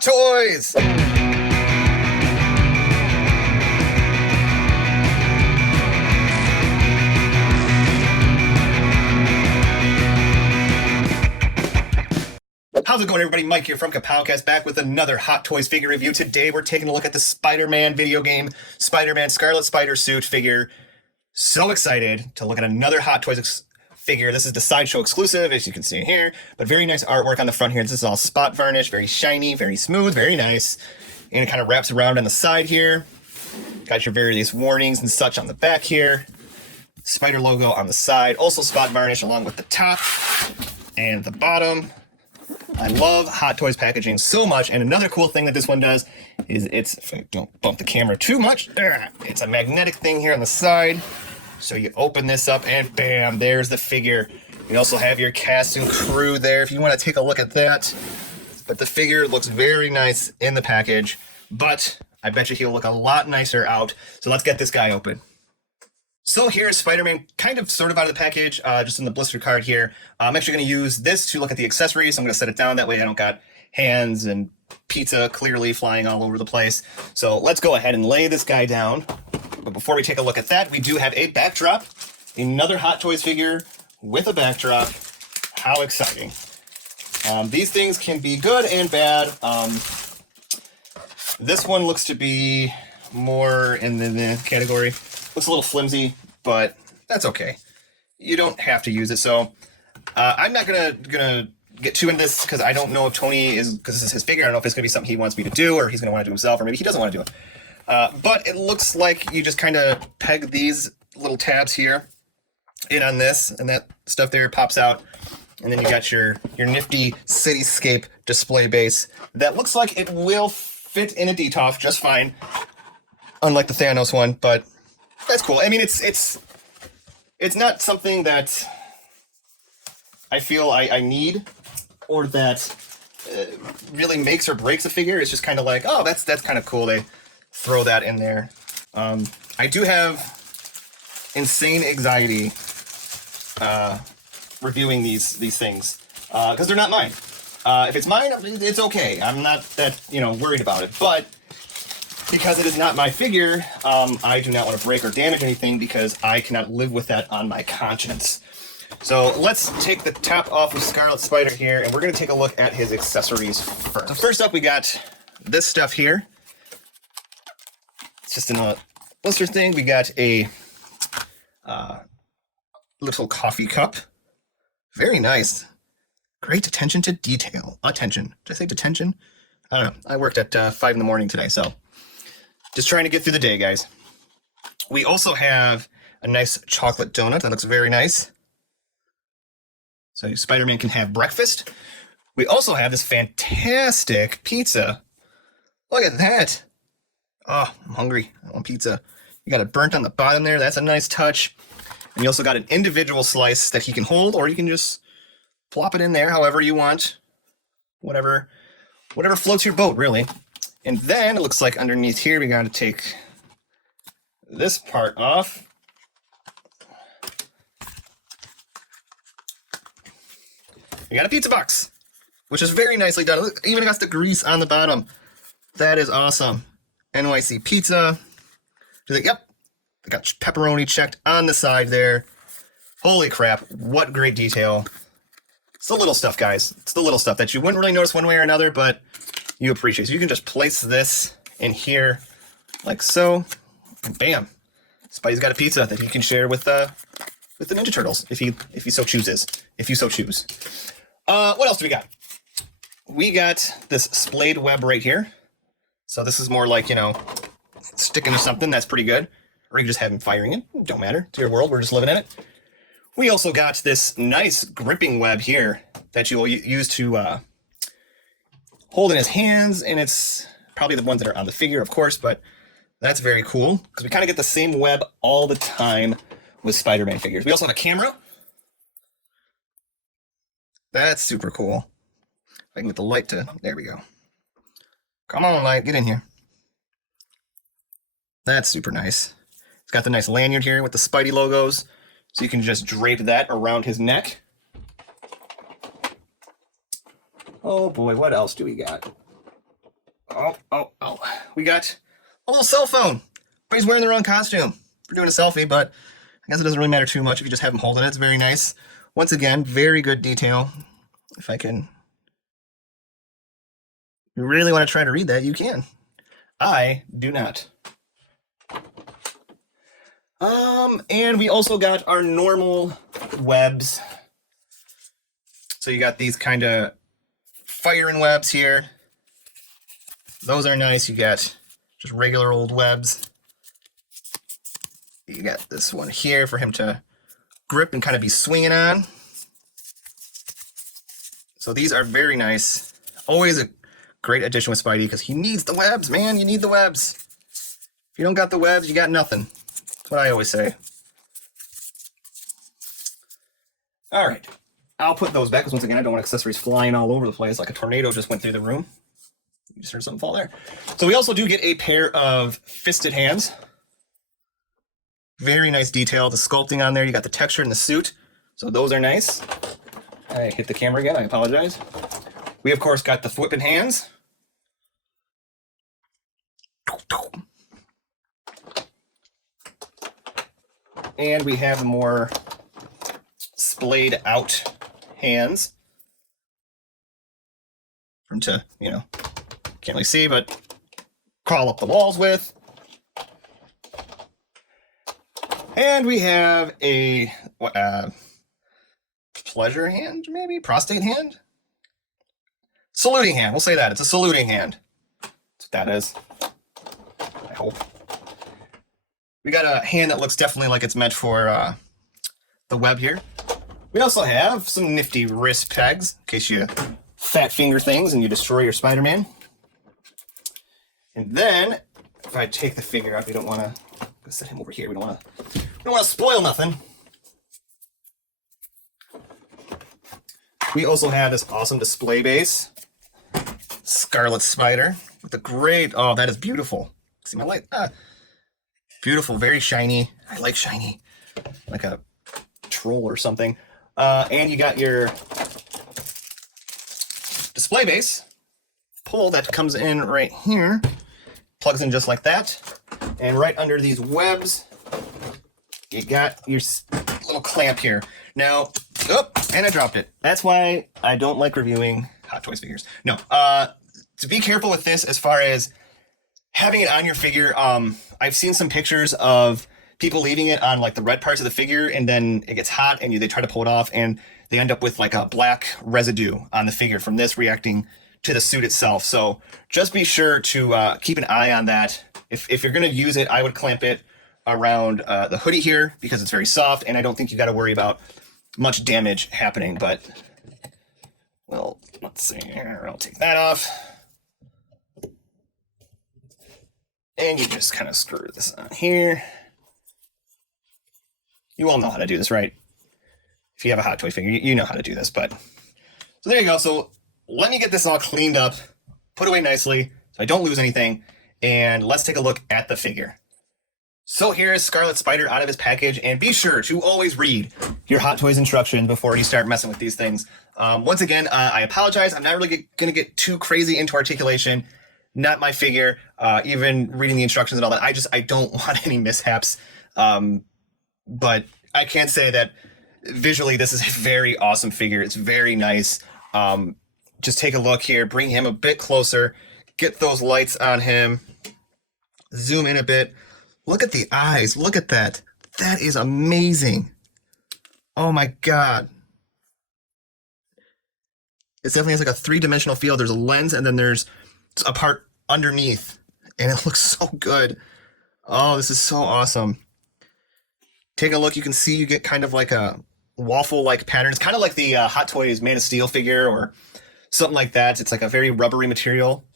Hot Toys! How's it going, everybody? Mike here from Kapowcast, back with another Hot Toys figure review. Today we're taking a look at the Spider-Man video game, Spider-Man Scarlet Spider Suit figure. So excited to look at another Hot Toys figure. This is the Sideshow exclusive, as you can see here, but very nice artwork on the front here. This is all spot varnish, very shiny, very smooth, very nice. And it kind of wraps around on the side here. Got your various warnings and such on the back here. Spider logo on the side, also spot varnish along with the top and the bottom. I love Hot Toys packaging so much, and another cool thing that this one does is if I don't bump the camera too much, it's a magnetic thing here on the side. So you open this up and bam, there's the figure. You also have your cast and crew there if you want to take a look at that. But the figure looks very nice in the package, but I bet you he'll look a lot nicer out. So let's get this guy open. So here's Spider-Man kind of sort of out of the package, just in the blister card here. I'm actually going to use this to look at the accessories. I'm going to set it down, that way I don't got hands and pizza clearly flying all over the place. So let's go ahead and lay this guy down. But before we take a look at that, we do have a backdrop. Another Hot Toys figure with a backdrop. How exciting. These things can be good and bad. This one looks to be more in the category. Looks a little flimsy, but that's okay. You don't have to use it. So I'm not gonna get too into this because I don't know if Tony is, because this is his figure, I don't know if it's gonna be something he wants me to do or he's gonna want to do himself, or maybe he doesn't want to do it. But it looks like you just kind of peg these little tabs here in on this, and that stuff there pops out, and then you got your nifty cityscape display base that looks like it will fit in a DTOF just fine, unlike the Thanos one, but that's cool. I mean, it's not something that I feel I need, or that really makes or breaks a figure. It's just kind of like, oh, that's kind of cool. They throw that in there. I do have insane anxiety reviewing these things because they're not mine. If it's mine, it's okay. I'm not that worried about it, but because it is not my figure, I do not want to break or damage anything because I cannot live with that on my conscience. So let's take the top off of Scarlet Spider here, and we're going to take a look at his accessories first. So first up, we got this stuff here. It's just in a blister thing. We got a little coffee cup. Very nice. Great attention to detail. Attention. Did I say detention? I don't know. I worked at 5 in the morning today, so just trying to get through the day, guys. We also have a nice chocolate donut that looks very nice. So Spider-Man can have breakfast. We also have this fantastic pizza. Look at that. Oh, I'm hungry. I want pizza. You got it burnt on the bottom there. That's a nice touch. And you also got an individual slice that he can hold, or you can just plop it in there however you want. Whatever floats your boat, really. And then it looks like underneath here, we got to take this part off. We got a pizza box, which is very nicely done. Look, even got the grease on the bottom. That is awesome. NYC pizza. Yep, I got pepperoni checked on the side there. Holy crap, what great detail. It's the little stuff, guys. It's the little stuff that you wouldn't really notice one way or another, but you appreciate. So you can just place this in here like so, and bam, Spidey's got a pizza that he can share with the Ninja Turtles if he so chooses. If you so choose. What else do we got? We got this splayed web right here. So this is more like, sticking to something. That's pretty good. Or you can just have him firing it. Don't matter. It's your world. We're just living in it. We also got this nice gripping web here that you will use to hold in his hands, and it's probably the ones that are on the figure, of course, but that's very cool because we kind of get the same web all the time with Spider-Man figures. We also have a camera. That's super cool. If I can get the light to, there we go. Come on, light, get in here. That's super nice. It's got the nice lanyard here with the Spidey logos, so you can just drape that around his neck. Oh boy, what else do we got? Oh. We got a little cell phone. But he's wearing the wrong costume. We're doing a selfie, but I guess it doesn't really matter too much if you just have him holding it. It's very nice. Once again, very good detail. If I can... You really want to try to read that, you can. I do not. And we also got our normal webs. So you got these kind of firing webs here. Those are nice. You got just regular old webs. You got this one here for him to grip and kind of be swinging on. So these are very nice. Always a great addition with Spidey because he needs the webs, man. You need the webs. If you don't got the webs, you got nothing. That's what I always say. All right. I'll put those back because once again, I don't want accessories flying all over the place like a tornado just went through the room. You just heard something fall there. So we also do get a pair of fisted hands. Very nice detail. The sculpting on there. You got the texture in the suit. So those are nice. I hit the camera again. I apologize. We, of course, got the whipping hands. And we have more splayed out hands. For him to, you know, can't really see, but crawl up the walls with. And we have a pleasure hand, maybe? Prostate hand? Saluting hand. We'll say that. It's a saluting hand. That's what that is. I hope. We got a hand that looks definitely like it's meant for the web here. We also have some nifty wrist pegs in case you fat finger things and you destroy your Spider-Man. And then, if I take the figure out, we don't want to set him over here. We don't want to spoil nothing. We also have this awesome display base, Scarlet Spider, with the great. Oh, that is beautiful. See my light? Beautiful, very shiny. I like shiny, like a troll or something. And you got your display base pull that comes in right here, plugs in just like that, and right under these webs, you got your little clamp here. Now, and I dropped it. That's why I don't like reviewing Hot Toys figures. No, to be careful with this as far as having it on your figure. I've seen some pictures of people leaving it on like the red parts of the figure, and then it gets hot and they try to pull it off and they end up with like a black residue on the figure from this reacting to the suit itself. So just be sure to keep an eye on that. If you're going to use it, I would clamp it around the hoodie here because it's very soft, and I don't think you got to worry about much damage happening. But, well, let's see here. I'll take that off. And you just kind of screw this on here. You all know how to do this, right? If you have a Hot Toy figure, you know how to do this. But so there you go. So let me get this all cleaned up, put away nicely so I don't lose anything, and let's take a look at the figure. So here is Scarlet Spider out of his package, and be sure to always read your Hot Toys instructions before you start messing with these things. Once again, I apologize. I'm not really going to get too crazy into articulation. Not my figure. Even reading the instructions and all that, I don't want any mishaps. But I can say that visually, this is a very awesome figure. It's very nice. Just take a look here. Bring him a bit closer. Get those lights on him. Zoom in a bit. Look at the eyes. Look at that. That is amazing. Oh my God. It definitely has like a three-dimensional feel. There's a lens and then there's a part underneath. And it looks so good. Oh, this is so awesome. Take a look. You can see you get kind of like a waffle-like pattern. It's kind of like the Hot Toys Man of Steel figure or something like that. It's like a very rubbery material.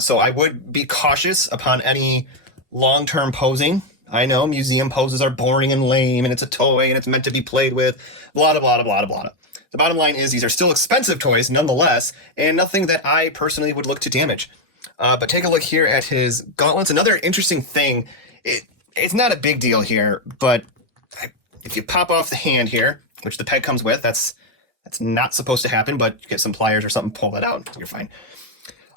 So I would be cautious upon any long-term posing. I know museum poses are boring and lame, and it's a toy, and it's meant to be played with, blah, blah, blah, blah, blah. The bottom line is these are still expensive toys nonetheless, and nothing that I personally would look to damage. But take a look here at his gauntlets. Another interesting thing, it's not a big deal here, but if you pop off the hand here, which the peg comes with, that's not supposed to happen, but you get some pliers or something, pull that out, you're fine.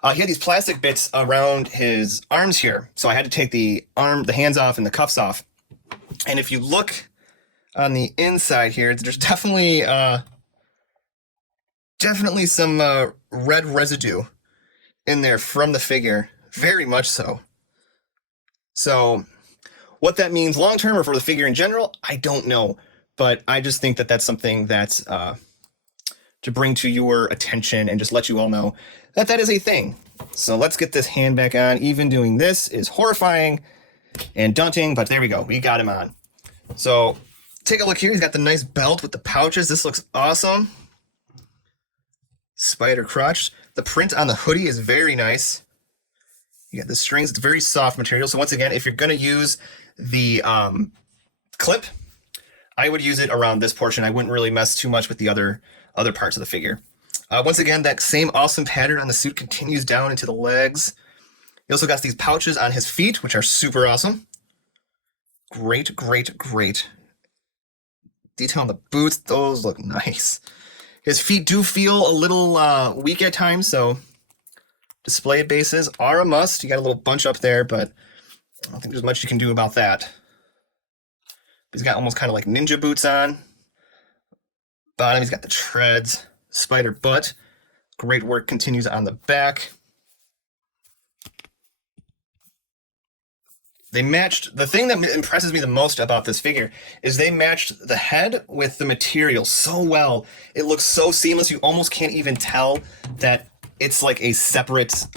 He had these plastic bits around his arms here, so I had to take the hands off and the cuffs off. And if you look on the inside here, there's definitely some red residue in there from the figure, very much so. So what that means long term or for the figure in general, I don't know, but I just think that that's something that's to bring to your attention and just let you all know that that is a thing. So let's get this hand back on. Even doing this is horrifying and daunting, but there we go. We got him on. So take a look here. He's got the nice belt with the pouches. This looks awesome. Spider crotch. The print on the hoodie is very nice. You got the strings. It's very soft material. So once again, if you're going to use the clip, I would use it around this portion. I wouldn't really mess too much with the other parts of the figure. Once again, that same awesome pattern on the suit continues down into the legs. He also got these pouches on his feet, which are super awesome. Great, great, great. Detail on the boots. Those look nice. His feet do feel a little weak at times, so display bases are a must. You got a little bunch up there, but I don't think there's much you can do about that. He's got almost kind of like ninja boots on. Bottom, he's got the treads. Spider butt. Great work continues on the back. They matched, the thing that impresses me the most about this figure is they matched the head with the material so well. It looks so seamless, you almost can't even tell that it's like a separate,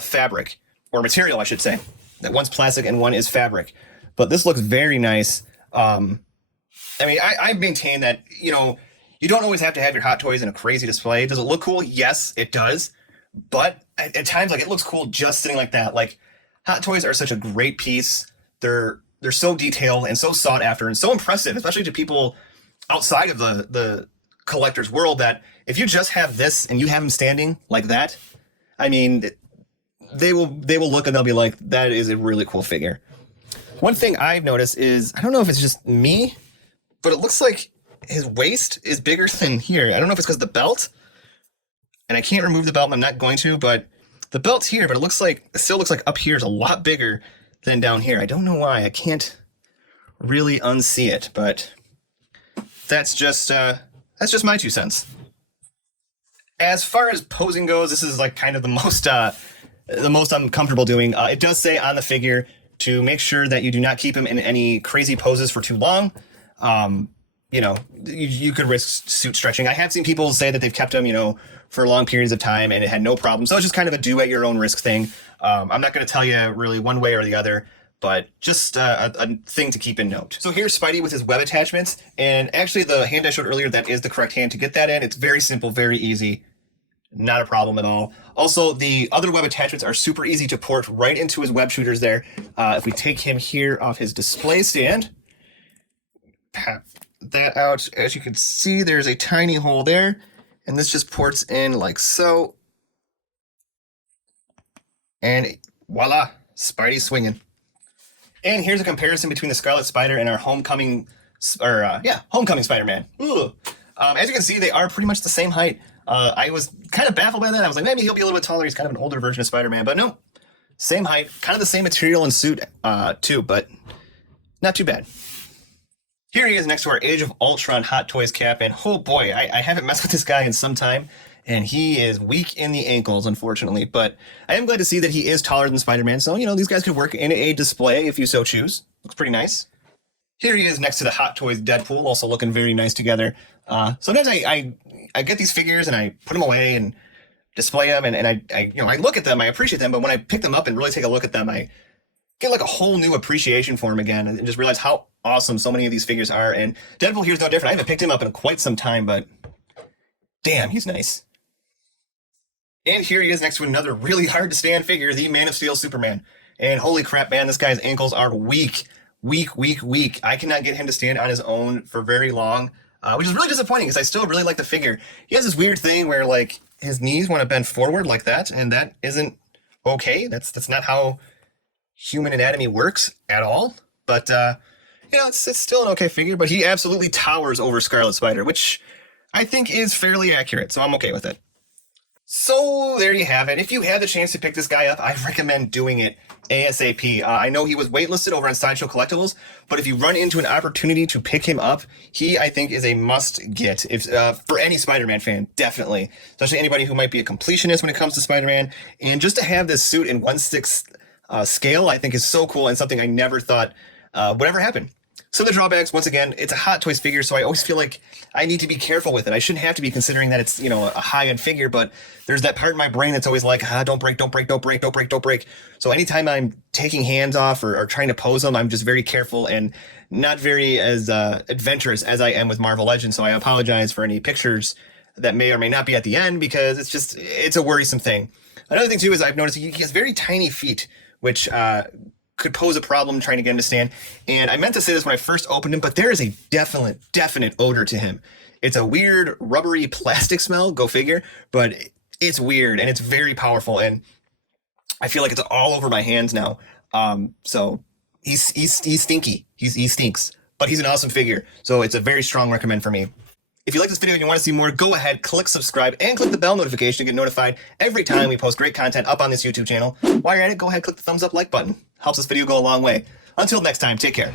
fabric, or material, I should say. That one's plastic and one is fabric. But this looks very nice. I mean, I maintain that, you know, you don't always have to have your Hot Toys in a crazy display. Does it look cool? Yes, it does. But at times, like, it looks cool just sitting like that. Like, Hot Toys are such a great piece. They're so detailed and so sought after and so impressive, especially to people outside of the collector's world, that if you just have this and you have them standing like that, I mean, they will look and they'll be like, that is a really cool figure. One thing I've noticed is, I don't know if it's just me, but it looks like his waist is bigger than here. I don't know if it's because of the belt, and I can't remove the belt, and I'm not going to, but the belt's here, but it still looks like up here is a lot bigger than down here. I don't know why. I can't really unsee it, but that's just my 2 cents. As far as posing goes, this is like kind of the most I'm comfortable doing. It does say on the figure to make sure that you do not keep him in any crazy poses for too long. You know, you could risk suit stretching. I have seen people say that they've kept him, you know, for long periods of time and it had no problem. So it's just kind of a do at your own risk thing. I'm not going to tell you really one way or the other, but just a thing to keep in note. So here's Spidey with his web attachments. And actually the hand I showed earlier, that is the correct hand to get that in. It's very simple, very easy. Not a problem at all. Also, the other web attachments are super easy to port right into his web shooters there. If we take him here off his display stand, pop that out. As you can see, there's a tiny hole there, and this just ports in like so. And voila, Spidey swinging. And here's a comparison between the Scarlet Spider and our homecoming Spider-Man. As you can see, they are pretty much the same height. I was kind of baffled by that. I was like, maybe he'll be a little bit taller. He's kind of an older version of Spider-Man, but no, same height, kind of the same material and suit too, but not too bad. Here he is next to our Age of Ultron Hot Toys cap, and oh boy, I haven't messed with this guy in some time, and he is weak in the ankles, unfortunately, but I am glad to see that he is taller than Spider-Man, so, you know, these guys could work in a display if you so choose. Looks pretty nice. Here he is next to the Hot Toys Deadpool, also looking very nice together. Sometimes I get these figures and I put them away and display them, and I look at them, I appreciate them, but when I pick them up and really take a look at them, I get like a whole new appreciation for him again, and just realize how awesome so many of these figures are. And Deadpool here's no different. I haven't picked him up in quite some time, but damn, he's nice. And here he is next to another really hard to stand figure, the Man of Steel Superman. And holy crap, man, this guy's ankles are weak. I cannot get him to stand on his own for very long, which is really disappointing because I still really like the figure. He has this weird thing where like his knees want to bend forward like that, and that isn't okay. That's not how human anatomy works at all. But you know, it's still an okay figure, but he absolutely towers over Scarlet Spider, which I think is fairly accurate, so I'm okay with it. So there you have it. If you have the chance to pick this guy up, I recommend doing it ASAP. I know he was waitlisted over on Sideshow Collectibles, but if you run into an opportunity to pick him up, he, I think, is a must-get. If for any Spider-Man fan, definitely. Especially anybody who might be a completionist when it comes to Spider-Man. And just to have this suit in 1/6 scale, I think is so cool and something I never thought would ever happen. So the drawbacks, once again, it's a Hot Toys figure, so I always feel like I need to be careful with it. I shouldn't have to be considering that it's, a high-end figure, but there's that part in my brain that's always like, don't break, don't break, don't break, don't break, don't break. So anytime I'm taking hands off or trying to pose them, I'm just very careful and not very as adventurous as I am with Marvel Legends, so I apologize for any pictures that may or may not be at the end, because it's a worrisome thing. Another thing, too, is I've noticed he has very tiny feet, which could pose a problem trying to get him to stand. And I meant to say this when I first opened him, but there is a definite odor to him. It's a weird rubbery plastic smell, go figure, but it's weird and it's very powerful, and I feel like it's all over my hands now. So he's stinky. He stinks, but he's an awesome figure. So it's a very strong recommend for me. If you like this video and you want to see more, go ahead, click subscribe, and click the bell notification to get notified every time we post great content up on this YouTube channel. While you're at it, go ahead, click the thumbs up like button. Helps this video go a long way. Until next time, take care.